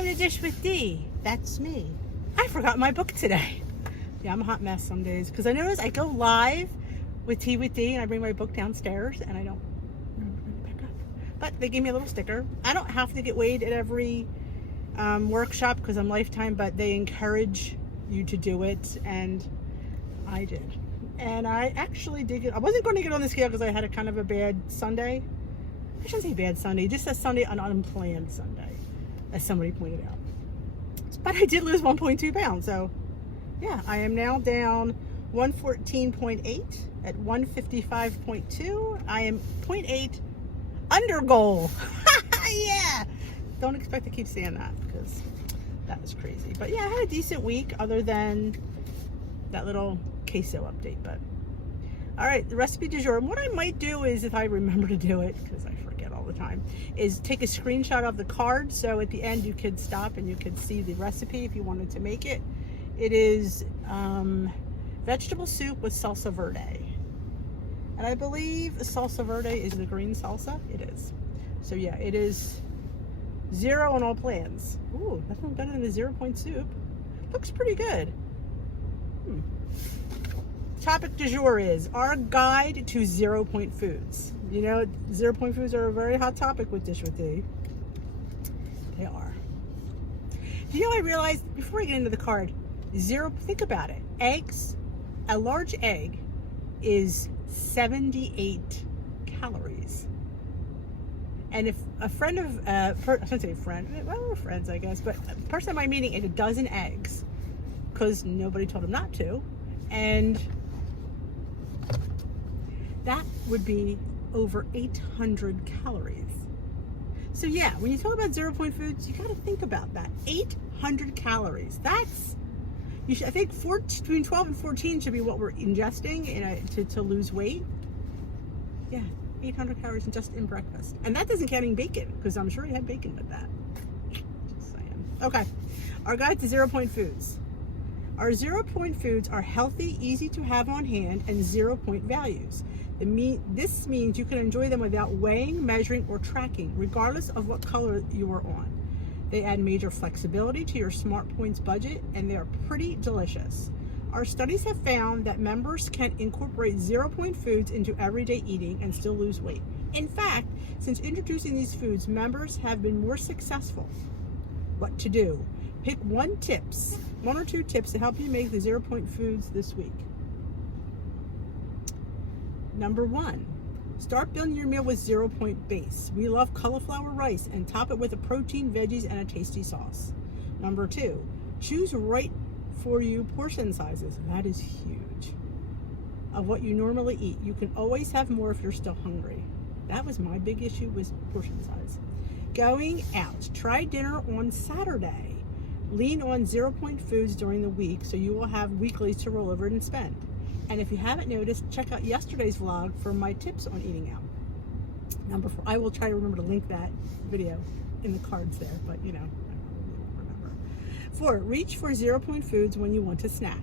Time to Dish with D. That's me. I forgot my book today. Yeah, I'm a hot mess some days because I notice I go live with Tea with D and I bring my book downstairs and I don't remember to pick up. But they gave me a little sticker. I don't have to get weighed at every workshop because I'm lifetime, but they encourage you to do it, and I did. And I actually did get, I wasn't going to get on the scale because I had a kind of a bad Sunday. I shouldn't say bad Sunday, just a Sunday, an unplanned Sunday, as somebody pointed out. But I did lose 1.2 pounds, so yeah, I am now down 114.8 at 155.2. I am 0.8 under goal. Yeah, don't expect to keep saying that because that was crazy. But yeah, I had a decent week other than that little queso update. But all right, the recipe du jour. And what I might do is, if I remember to do it, because I forget all the time, is take a screenshot of the card, so at the end you could stop and you could see the recipe if you wanted to make it. It is vegetable soup with salsa verde, and I believe the salsa verde is the green salsa. It is. So yeah, it is 0 on all plans. Ooh, that's not better than the 0 point soup. Looks pretty good. Topic du jour is our guide to 0 point foods. You know, 0 point foods are a very hot topic with Dish with D. They are. You know, I realized before I get into the card, think about it. Eggs, a large egg is 78 calories. And if a friend of, I shouldn't say friend, well, we're friends, I guess, but a person at my meeting ate a dozen eggs because nobody told him not to, and that would be over 800 calories. So yeah, when you talk about 0 point foods, you got to think about that. 800 calories. That's, I think between 12 and 14 should be what we're ingesting to lose weight. Yeah, 800 calories just in breakfast. And that doesn't count bacon, because I'm sure you had bacon with that. Just saying. Okay, our guide to 0 point foods. Our 0 point foods are healthy, easy to have on hand, and 0 point values. This means you can enjoy them without weighing, measuring, or tracking, regardless of what color you are on. They add major flexibility to your Smart Points budget, and they are pretty delicious. Our studies have found that members can incorporate 0 point foods into everyday eating and still lose weight. In fact, since introducing these foods, members have been more successful. What to do? Pick one or two tips to help you make the 0 point foods this week. Number 1, start building your meal with 0 point base. We love cauliflower rice, and top it with a protein, veggies, and a tasty sauce. Number 2, choose right for you portion sizes. That is huge. Of what you normally eat. You can always have more if you're still hungry. That was my big issue, was portion size. Going out. Try dinner on Saturday. Lean on 0 point foods during the week so you will have weeklies to roll over and spend. And if you haven't noticed, check out yesterday's vlog for my tips on eating out. Number 4, I will try to remember to link that video in the cards there, but you know, I probably won't remember. 4, reach for 0 point foods when you want to snack.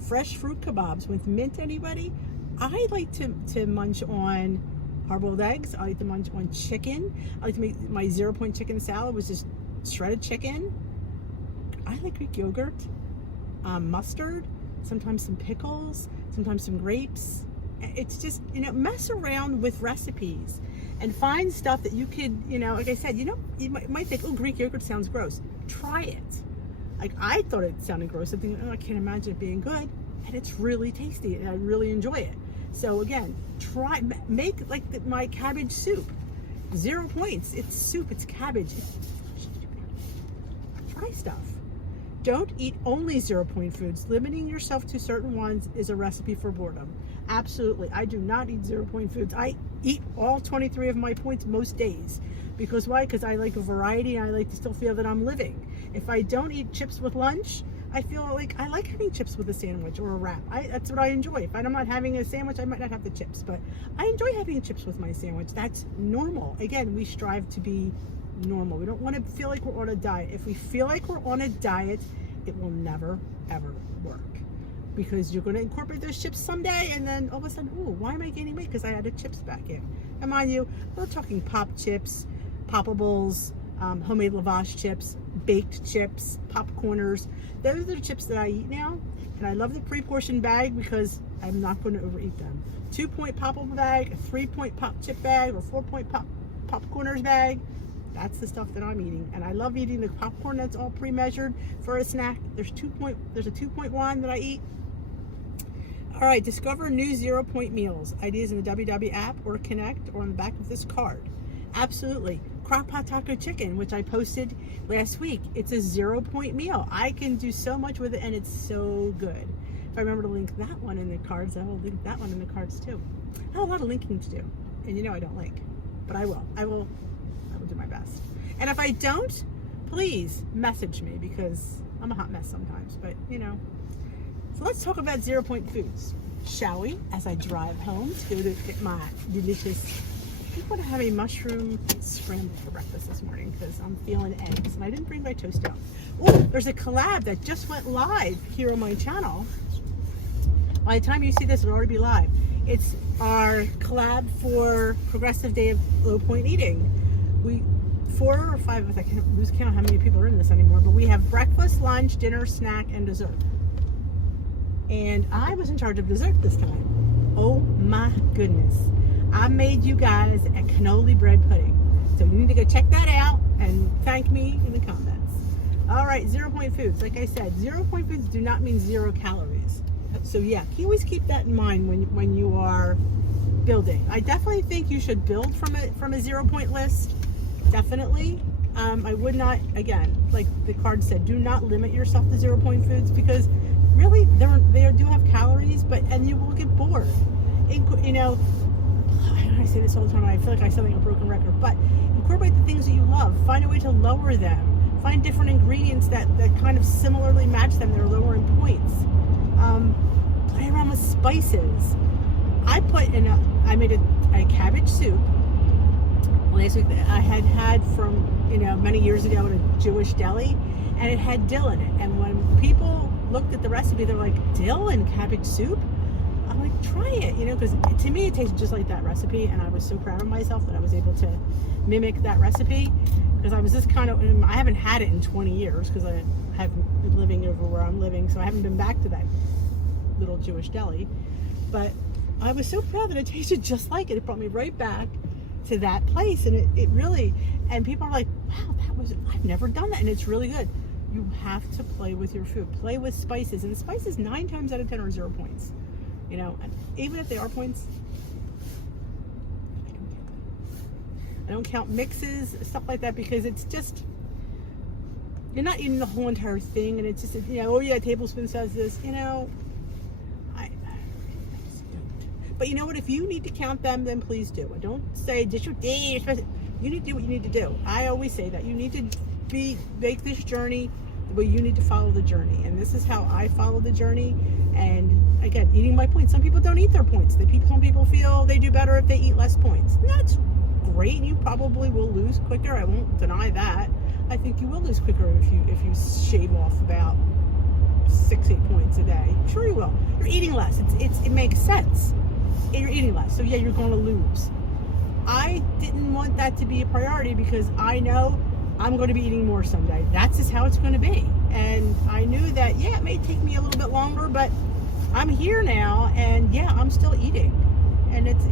Fresh fruit kebabs with mint, anybody? I like to munch on hard-boiled eggs. I like to munch on chicken. I like to make my 0 point chicken salad with just shredded chicken. I like Greek yogurt, mustard, sometimes some pickles, sometimes some grapes. It's just, you know, mess around with recipes and find stuff that you could, you know, like I said, you know, you might think, oh, Greek yogurt sounds gross. Try it. Like, I thought it sounded gross. I think, oh, I can't imagine it being good. And it's really tasty, and I really enjoy it. So again, make like my cabbage soup. 0 points. It's soup, it's cabbage. Try stuff. Don't eat only 0 point foods. Limiting yourself to certain ones is a recipe for boredom. Absolutely. I do not eat 0 point foods. I eat all 23 of my points most days. Because why? Because I like a variety, and I like to still feel that I'm living. If I don't eat chips with lunch, I feel like I like having chips with a sandwich or a wrap. That's what I enjoy. If I'm not having a sandwich, I might not have the chips, but I enjoy having chips with my sandwich. That's normal. Again, we strive to be normal. We don't want to feel like we're on a diet. If we feel like we're on a diet, it will never, ever work. Because you're going to incorporate those chips someday, and then all of a sudden, ooh, why am I gaining weight? Because I added chips back in. And mind you, we're talking pop chips, poppables, homemade lavash chips, baked chips, popcorners. Those are the chips that I eat now. And I love the pre-portioned bag because I'm not going to overeat them. 2-point popple bag, a 3-point pop chip bag, or 4-point popcorners bag. That's the stuff that I'm eating. And I love eating the popcorn that's all pre-measured for a snack. There's a 2-point one that I eat. All right, discover new 0-point meals. Ideas in the WW app or Connect or on the back of this card. Absolutely. Crock pot taco chicken, which I posted last week. It's a 0-point meal. I can do so much with it, and it's so good. If I remember to link that one in the cards, I will link that one in the cards too. I have a lot of linking to do, and you know I don't link, but I will. I will do my best. And if I don't, please message me because I'm a hot mess sometimes, but you know. So let's talk about 0-point foods, shall we? As I drive home to go to get my delicious, I'm going to have a mushroom scramble for breakfast this morning because I'm feeling eggs and I didn't bring my toast out. Oh, there's a collab that just went live here on my channel. By the time you see this, it'll already be live. It's our collab for Progressive Day of Low Point Eating. 4 or 5 of us, I can't lose count how many people are in this anymore, but we have breakfast, lunch, dinner, snack, and dessert. And I was in charge of dessert this time. Oh my goodness. I made you guys a cannoli bread pudding. So you need to go check that out and thank me in the comments. All right, 0-point foods. Like I said, 0-point foods do not mean 0 calories. So yeah, you always keep that in mind when you are building. I definitely think you should build from a 0-point list. Definitely. I would not, again, like the card said, do not limit yourself to 0-point foods because really they do have calories, and you will get bored. You know, I say this all the time, I feel like I sound like a broken record, but incorporate the things that you love. Find a way to lower them. Find different ingredients that kind of similarly match them. They're lower in points. Play around with spices. I made a cabbage soup last week that I had from, many years ago at a Jewish deli, and it had dill in it. And when people looked at the recipe, they're like, dill in cabbage soup? I'm like, try it, because to me it tastes just like that recipe, and I was so proud of myself that I was able to mimic that recipe, because I was just I haven't had it in 20 years because I haven't been living over where I'm living, so I haven't been back to that little Jewish deli, but I was so proud that it tasted just like it. It brought me right back to that place, and it really, and people are like, wow, I've never done that, and it's really good. You have to play with your food, play with spices, and spices 9 times out of 10 are 0 points. Even if they are points, I don't count mixes, stuff like that, because it's just, you're not eating the whole entire thing, and it's just, oh yeah, a tablespoon says this, But you know what? If you need to count them, then please do. And don't say dish with D. You need to do what you need to do. I always say that you need to make this journey the way you need to follow the journey. And this is how I follow the journey. And again, eating my points. Some people don't eat their points. Some people feel they do better if they eat less points. And that's great. You probably will lose quicker. I won't deny that. I think you will lose quicker if you shave off about 6-8 points a day. Sure you will. You're eating less. It makes sense. You're eating less, so yeah, you're going to lose. I didn't want that to be a priority because I know I'm going to be eating more someday. That's just how it's going to be. And I knew that, yeah, it may take me a little bit longer, but I'm here now, and yeah, I'm still eating. And it's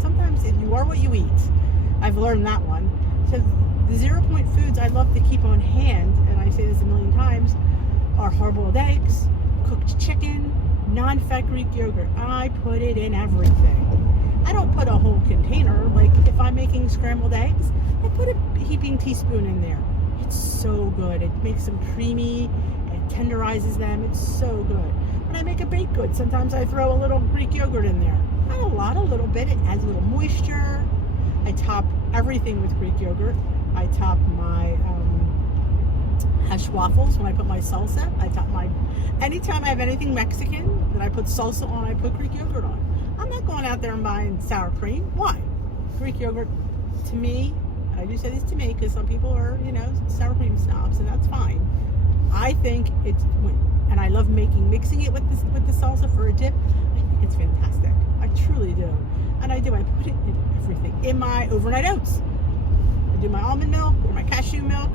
sometimes you are what you eat. I've learned that one. So the 0-point foods I love to keep on hand, and I say this a million times, are hard-boiled eggs, cooked chicken, non-fat Greek yogurt. I put it in everything. I don't put a whole container. Like if I'm making scrambled eggs, I put a heaping teaspoon in there. It's so good. It makes them creamy. It tenderizes them. It's so good. When I make a baked good, sometimes I throw a little Greek yogurt in there. Not a lot, a little bit. It adds a little moisture. I top everything with Greek yogurt. I top my hash waffles when I put my salsa. Anytime I have anything Mexican that I put salsa on, I put Greek yogurt on. I'm not going out there and buying sour cream. Why? Greek yogurt, to me, and I do say this to me because some people are, sour cream snobs, and that's fine. I think and I love mixing it with the salsa for a dip. I think it's fantastic. I truly do. And I put it in everything. In my overnight oats. I do my almond milk or my cashew milk,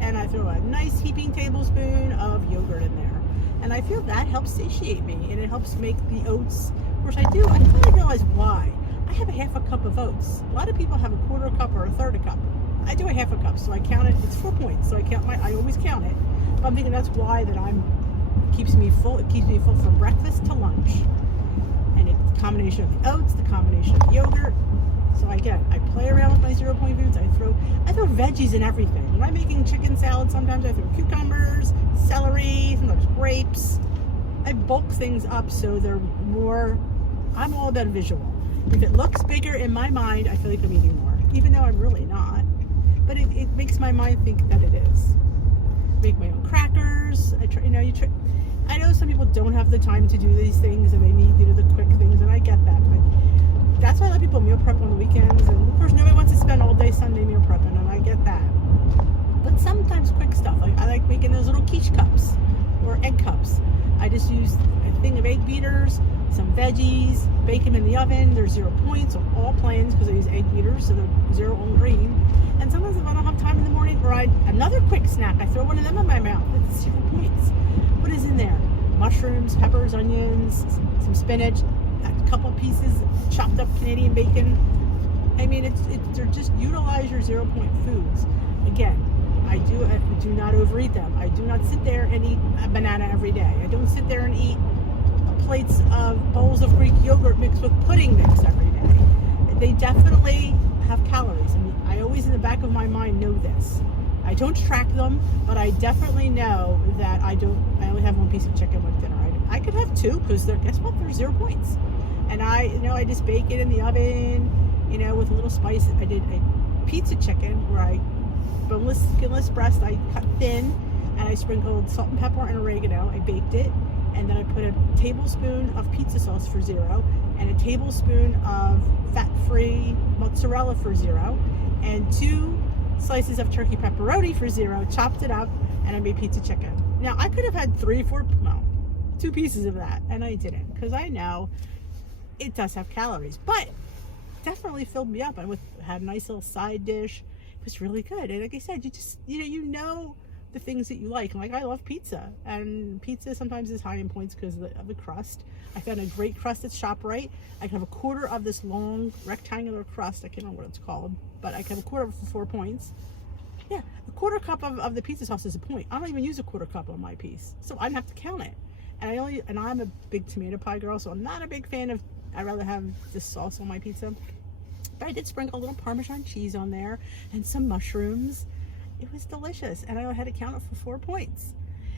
and I throw a nice heaping tablespoon of yogurt in there. And I feel that helps satiate me, and it helps make the oats, which I finally realize why. I have a half a cup of oats. A lot of people have a quarter cup or a third a cup. I do a half a cup, so I count it. It's 4 points, so I always count it. But I'm thinking that's why keeps me full. It keeps me full from breakfast to lunch. And it's the combination of the oats, the combination of the yogurt. So I play around with my 0 point foods. I throw veggies in everything. When I'm making chicken salad, sometimes I throw cucumbers, celery, sometimes grapes. I bulk things up so they're more. I'm all about visual. If it looks bigger in my mind, I feel like I'm eating more, even though I'm really not. But it makes my mind think that it is. Make my own crackers. I know some people don't have the time to do these things, and they need the quick things, and I get that. But that's why I let people meal prep on the weekends. And of course, nobody wants to spend all day Sunday meal prepping, and I get that. But sometimes quick stuff. Like I like making those little quiche cups or egg cups. I just use a thing of egg beaters, some veggies, bake them in the oven. They're 0 points on all planes because I use egg beaters, so they're 0 on green. And sometimes if I don't have time in the morning, or another quick snack, I throw one of them in my mouth. It's 0 points. What is in there? Mushrooms, peppers, onions, some spinach, a couple pieces chopped up Canadian bacon. I mean, they're just utilize your 0 point foods. Again, I do not overeat them. I do not sit there and eat a banana every day. I don't sit there and eat plates of bowls of Greek yogurt mixed with pudding mix every day. They definitely have calories, and I always in the back of my mind know this. I don't track them, but I definitely know that I only have 1 piece of chicken with dinner. I could have 2 because guess what? They're 0 points. And I just bake it in the oven, with a little spice. I did a pizza chicken where boneless, skinless breast, I cut thin, and I sprinkled salt and pepper and oregano. I baked it, and then I put a tablespoon of pizza sauce for 0, and a tablespoon of fat-free mozzarella for 0, and 2 slices of turkey pepperoni for 0, chopped it up, and I made pizza chicken. Now, I could have had 2 pieces of that, and I didn't, because I know it does have calories, but definitely filled me up. I had a nice little side dish. It was really good. And like I said, you just, you know the things that you like. Like, I love pizza, and pizza sometimes is high in points because of the crust. I found a great crust at ShopRite. I can have a quarter of this long rectangular crust. I can't remember what it's called, but I can have a quarter for 4 points. Yeah, a quarter cup of the pizza sauce is a point. I don't even use a quarter cup on my piece, so I don't have to count it. And I'm a big tomato pie girl, so I'm not a big fan of. I'd rather have this sauce on my pizza. But I did sprinkle a little Parmesan cheese on there and some mushrooms. It was delicious, and I had to count it for 4 points.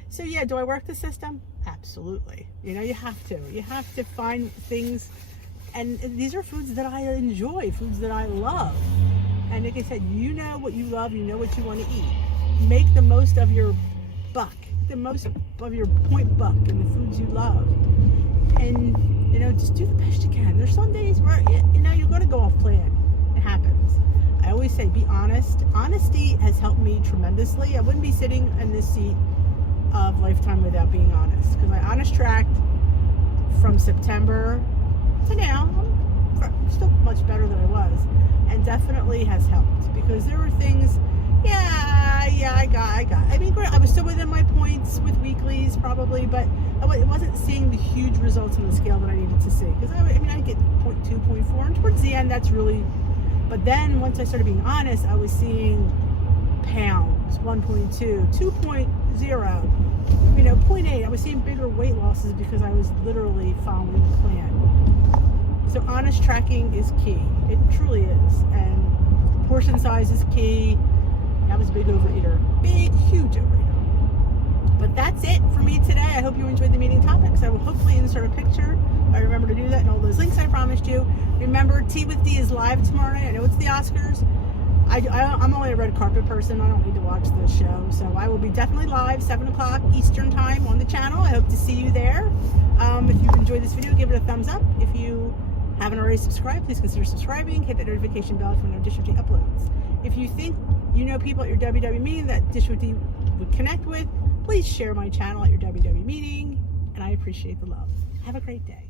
So yeah, do I work the system? Absolutely. You have to. You have to find things, and these are foods that I enjoy, foods that I love. And like I said, you know what you love, you know what you want to eat. Make the most of your buck, the most of your point buck in the foods you love. And just do the best you can. There's some days where you're going to go off plan. It happens. I always say be honest. Honesty has helped me tremendously. I wouldn't be sitting in this seat of Lifetime without being honest, because I honest tracked from September to now. I'm still much better than I was, and definitely has helped, because there were things. I got. I mean, I was still within my points with weeklies probably, but I wasn't seeing the huge results on the scale that I needed to see. Because I get 0.2, 0.4, and towards the end, that's really. But then once I started being honest, I was seeing pounds, 1.2, 2.0, 0.8. I was seeing bigger weight losses because I was literally following the plan. So honest tracking is key. It truly is, and portion size is key. I was a big overeater. Huge overeater. But that's it for me today. I hope you enjoyed the meeting topics. I will hopefully insert a picture. I remember to do that, and all those links I promised you. Remember, Tea with D is live tomorrow night. I know it's the Oscars. I'm only a red carpet person. I don't need to watch the show. So I will be definitely live, 7 o'clock Eastern time on the channel. I hope to see you there. If you enjoyed this video, give it a thumbs up. If you haven't already subscribed, please consider subscribing. Hit that notification bell for no Dish with D uploads. If you think you know people at your WW meeting that Dish with D would connect with, please share my channel at your WW meeting, and I appreciate the love. Have a great day.